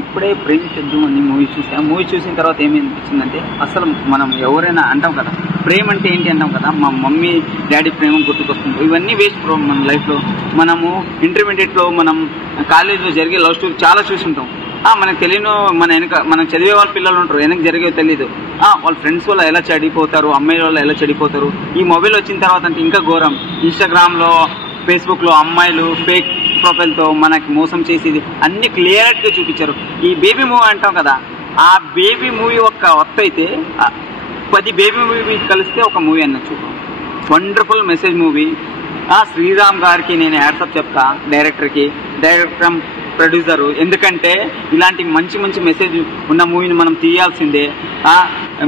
ఇప్పుడే ప్రేమించొద్దు అని మూవీ చూసాను. మూవీ చూసిన తర్వాత ఏమనిపించిందంటే, అసలు మనం ఎవరైనా అంటాం కదా, ప్రేమ అంటే ఏంటి అంటాం కదా, మా మమ్మీ డాడీ ప్రేమ గుర్తుకొస్తుంది. ఇవన్నీ వేస్ట్ బ్రో. మన లైఫ్లో మనము ఇంటర్మీడియట్లో మనం కాలేజీలో జరిగే లవ్ స్టోరీ చాలా చూసుంటాం. మనకు తెలియను, మనం చదివే వాళ్ళ పిల్లలు ఉంటారు, వెనక జరిగేవి తెలియదు. వాళ్ళ ఫ్రెండ్స్ వల్ల ఎలా చెడిపోతారు, అమ్మాయిల వల్ల ఎలా చెడిపోతారు. ఈ మొబైల్ వచ్చిన తర్వాత అంటే ఇంకా ఘోరం. ఇన్స్టాగ్రామ్లో, ఫేస్బుక్లో అమ్మాయిలు ఫేక్ ప్రొఫైల్తో మనకి మోసం చేసేది అన్ని క్లియర్గా చూపించారు. ఈ బేబీ మూవీ అంటాం కదా, ఆ బేబీ మూవీ ఒక్క అయితే 10 బేబీ మూవీ కలిస్తే ఒక మూవీ అన్నచ్చు. Wonderful message movie. శ్రీరామ్ గారికి నేను హ్యాట్సప్ చెప్తా, డైరెక్టర్ ప్రొడ్యూసరు. ఎందుకంటే ఇలాంటి మంచి మంచి మెసేజ్ ఉన్న మూవీని మనం తీయాల్సిందే.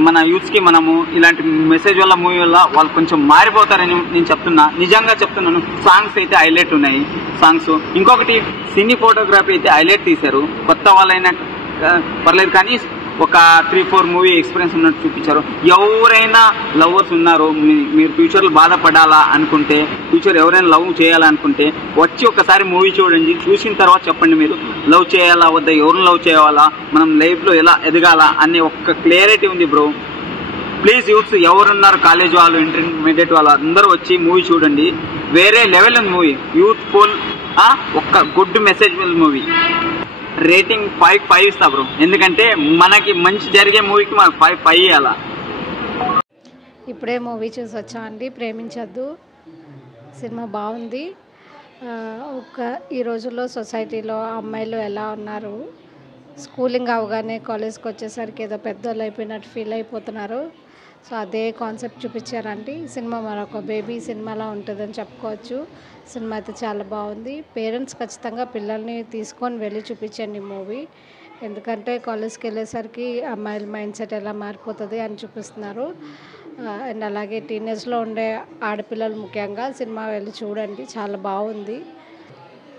మన యూత్స్కి మనము ఇలాంటి మెసేజ్ వల్ల, మూవీ వల్ల వాళ్ళు కొంచెం మారిపోతారని నేను చెప్తున్నా, నిజంగా చెప్తున్నాను. సాంగ్స్ అయితే హైలైట్ ఉన్నాయి. సాంగ్స్ ఇంకొకటి సినీ ఫోటోగ్రఫీ అయితే హైలైట్ తీశారు. కొత్త వాళ్ళైనా పర్లేదు కానీ ఒక 3-4 మూవీ ఎక్స్పీరియన్స్ ఉన్నట్టు చూపించారు. ఎవరైనా లవర్స్ ఉన్నారు, మీరు ఫ్యూచర్లో బాధపడాలా అనుకుంటే, ఫ్యూచర్ ఎవరైనా లవ్ చేయాలనుకుంటే వచ్చి ఒకసారి మూవీ చూడండి. చూసిన తర్వాత చెప్పండి మీరు లవ్ చేయాలా వద్దా, ఎవరిని లవ్ చేయాలా, మనం లైఫ్లో ఎలా ఎదగాల అనే ఒక క్లియరిటీ ఉంది బ్రో. ప్లీజ్ యూత్స్ ఎవరున్నారు, కాలేజ్ వాళ్ళు, ఇంటర్మీడియట్ వాళ్ళు అందరూ వచ్చి మూవీ చూడండి. వేరే లెవెల్ మూవీ, యూత్ఫుల్, ఒక గుడ్ మెసేజ్ఫుల్ మూవీ. రేటింగ్ 5 ఇస్తా బ్రో. ఎందుకంటే మనకి మంచి జరిగే మూవీకి మనకు 5 ఇవ్వాలా. ఇప్పుడే మూవీ చూసి వచ్చామండి, ప్రేమించొద్దు. సినిమా బాగుంది. ఈ రోజుల్లో సొసైటీలో అమ్మాయిలు ఎలా ఉన్నారు, స్కూలింగ్ అవగానే కాలేజ్కి వచ్చేసరికి ఏదో పెద్దోళ్ళు అయిపోయినట్టు ఫీల్ అయిపోతున్నారు. సో అదే కాన్సెప్ట్ చూపించారండి. సినిమా మరొక బేబీ సినిమాలా ఉంటుందని చెప్పుకోవచ్చు. సినిమా అయితే చాలా బాగుంది. పేరెంట్స్ ఖచ్చితంగా పిల్లల్ని తీసుకొని వెళ్ళి చూపించండి మూవీ. ఎందుకంటే కాలేజ్కి వెళ్ళేసరికి అమ్మాయిల మైండ్ సెట్ ఎలా మారిపోతుంది అని చూపిస్తున్నారు. అండ్ అలాగే టీనేజ్లో ఉండే ఆడపిల్లలు ముఖ్యంగా సినిమా వెళ్ళి చూడండి, చాలా బాగుంది.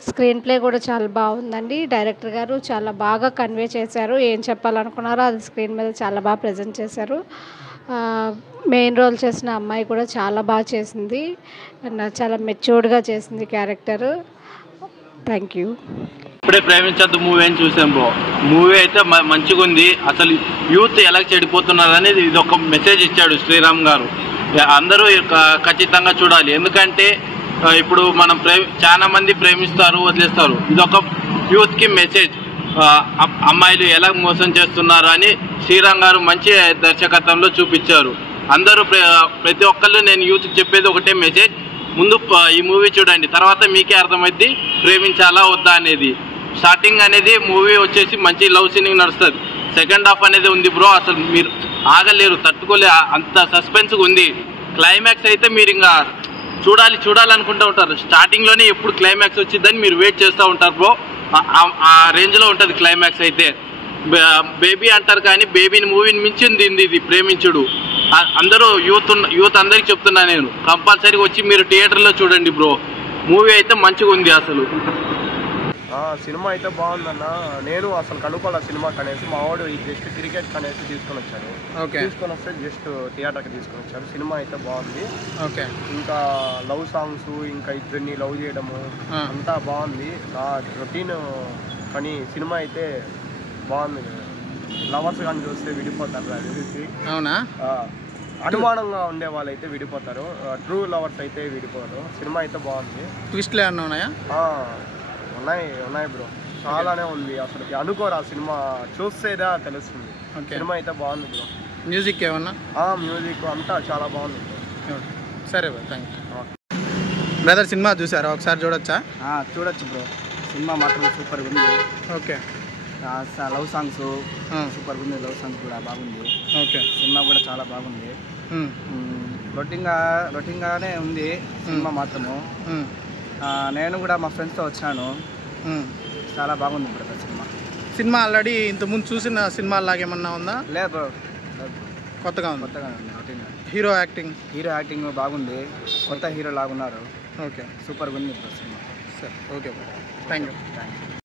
స్క్రీన్ ప్లే కూడా చాలా బాగుందండి. డైరెక్టర్ గారు చాలా బాగా కన్వే చేశారు. ఏం చెప్పాలనుకున్నారో అది స్క్రీన్ మీద చాలా బాగా ప్రజెంట్ చేశారు. మెయిన్ రోల్ చేసిన అమ్మాయి కూడా చాలా బాగా చేసింది. చాలా మెచ్యూర్డ్గా చేసింది క్యారెక్టర్. Thank you. ఇప్పుడే ప్రేమించద్దు మూవీ అని చూసాం బ్రో. మూవీ అయితే మంచిగా ఉంది. అసలు యూత్ ఎలా చెడిపోతున్నారు అనేది ఇది ఒక మెసేజ్ ఇచ్చాడు శ్రీరామ్ గారు. అందరూ ఖచ్చితంగా చూడాలి. ఎందుకంటే ఇప్పుడు మనం చాలా మంది ప్రేమిస్తారు, వదిలేస్తారు. ఇదొక యూత్కి మెసేజ్. అమ్మాయిలు ఎలా మోసం చేస్తున్నారు అని శ్రీరామ్ గారు మంచి దర్శకత్వంలో చూపించారు. అందరూ ప్రతి ఒక్కళ్ళు నేను యూత్కి చెప్పేది ఒకటే మెసేజ్, ముందు ఈ మూవీ చూడండి, తర్వాత మీకే అర్థమైంది ప్రేమించాలా వద్దా అనేది. స్టార్టింగ్ అనేది మూవీ వచ్చేసి మంచి లవ్ సీనింగ్ నడుస్తుంది. సెకండ్ హాఫ్ అనేది ఉంది బ్రో, అసలు మీరు ఆగలేరు, తట్టుకోలే, అంత సస్పెన్స్గా ఉంది. క్లైమాక్స్ అయితే మీరు ఇంకా చూడాలనుకుంటూ ఉంటారు. స్టార్టింగ్లోనే ఎప్పుడు క్లైమాక్స్ వచ్చిందని మీరు వెయిట్ చేస్తూ ఉంటారు బ్రో. ఆ రేంజ్లో ఉంటుంది క్లైమాక్స్ అయితే. బేబీ అంటారు కానీ బేబీని మూవీని మించింది ఇది ప్రేమించుడు. అందరూ యూత్ అందరికి చెప్తున్నా నేను, కంపల్సరీగా వచ్చి మీరు థియేటర్లో చూడండి బ్రో. మూవీ అయితే మంచిగా ఉంది. అసలు సినిమా అయితే బాగుందన్న. నేను అసలు కనుక్కోలే సినిమాకి అనేసి, మా వాడు జస్ట్ క్రికెట్ అనేసి తీసుకొని వచ్చాడు. తీసుకొని వస్తే జస్ట్ థియేటర్కి తీసుకొని వచ్చాడు. సినిమా అయితే బాగుంది. ఇంకా లవ్ సాంగ్స్, ఇంకా ఇద్దరిని లవ్ చేయడము అంతా బాగుంది. నా రొటీన్ కానీ సినిమా అయితే బాగుంది. లవర్స్ కానీ చూస్తే విడిపోతారు తెలిసి. అవునా? అనుమానంగా ఉండే వాళ్ళు అయితే విడిపోతారు, ట్రూ లవర్స్ అయితే విడిపోతారు. సినిమా అయితే బాగుంది. ట్విస్ట్లు ఏమన్నా ఉన్నాయా? ఉన్నాయి బ్రో, చాలానే ఉంది. అసలు అనుకోరు, ఆ సినిమా చూస్తేదా తెలుస్తుంది. సినిమా అయితే బాగుంది బ్రో. మ్యూజిక్ ఏమన్నా? మ్యూజిక్ అంతా చాలా బాగుంది. సరే bro, thank you. Brother cinema చూసారా? ఒకసారి చూడొచ్చా? చూడొచ్చు బ్రో. సినిమా మాత్రం సూపర్గా ఉంది. ఓకే. లవ్ సాంగ్స్ సూపర్గా ఉంది. లవ్ సాంగ్స్ కూడా బాగుంది. ఓకే. సినిమా కూడా చాలా బాగుంది. రొటీన్గానే ఉంది సినిమా మాత్రము. నేను కూడా మా ఫ్రెండ్స్తో వచ్చాను. చాలా బాగుంది బ్రదర్ సినిమా. ఆల్రెడీ ఇంతకుముందు చూసిన సినిమా లాగేమన్నా ఉందా? లేదు బ్రో, కొత్తగా ఉంది. హీరో యాక్టింగ్ బాగుంది. కొత్త హీరో లాగున్నారు. ఓకే, సూపర్గా ఉంది బ్రో సినిమా. సరే, ఓకే బ్రో, థ్యాంక్ యూ.